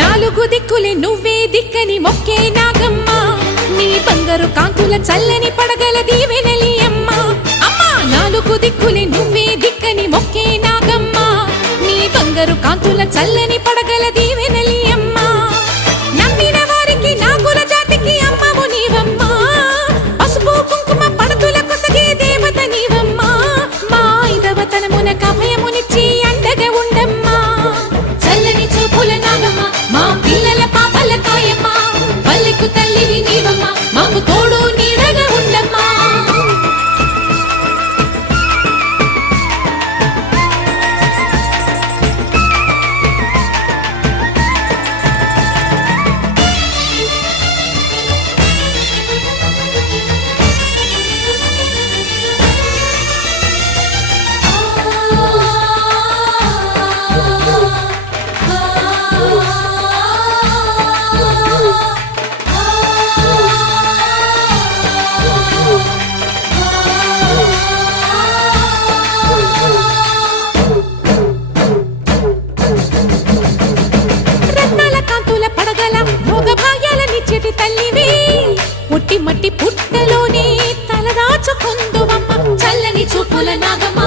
నాలుగు దిక్కులే నువ్వే దిక్కని మొక్కే నాగమ్మ నీ బంగారు కాంతుల చల్లని పడగల దీవెనలి అమ్మ అమ్మా నాలుగు దిక్కులే నువ్వే దిక్కని మొక్కే నాగమ్మ నీ బంగారు కాంతుల చల్లని పడగల దీవెనలి అమ్మ నమ్మిన వారికి నాగుల జాతికి అమ్మవు నీవమ్మ పసుపు కుంకుమ పడతుల కొసగే దేవత నీవమ్మ మా ఐదవతనమున కభయమునిచ్చి అండగా ఉండమ్మా చల్లని చూపుల నాగమ్మ మా పిల్లల పాపల కాయమ్మ పల్లెకు తల్లివి నీవమ్మ మాకు తోడు నీడగా ఉండమ్మా పుట్టి మట్టి పుట్టలోనే తలదాచుకుందువమ్మ చల్లని చూపుల నాగమ్మ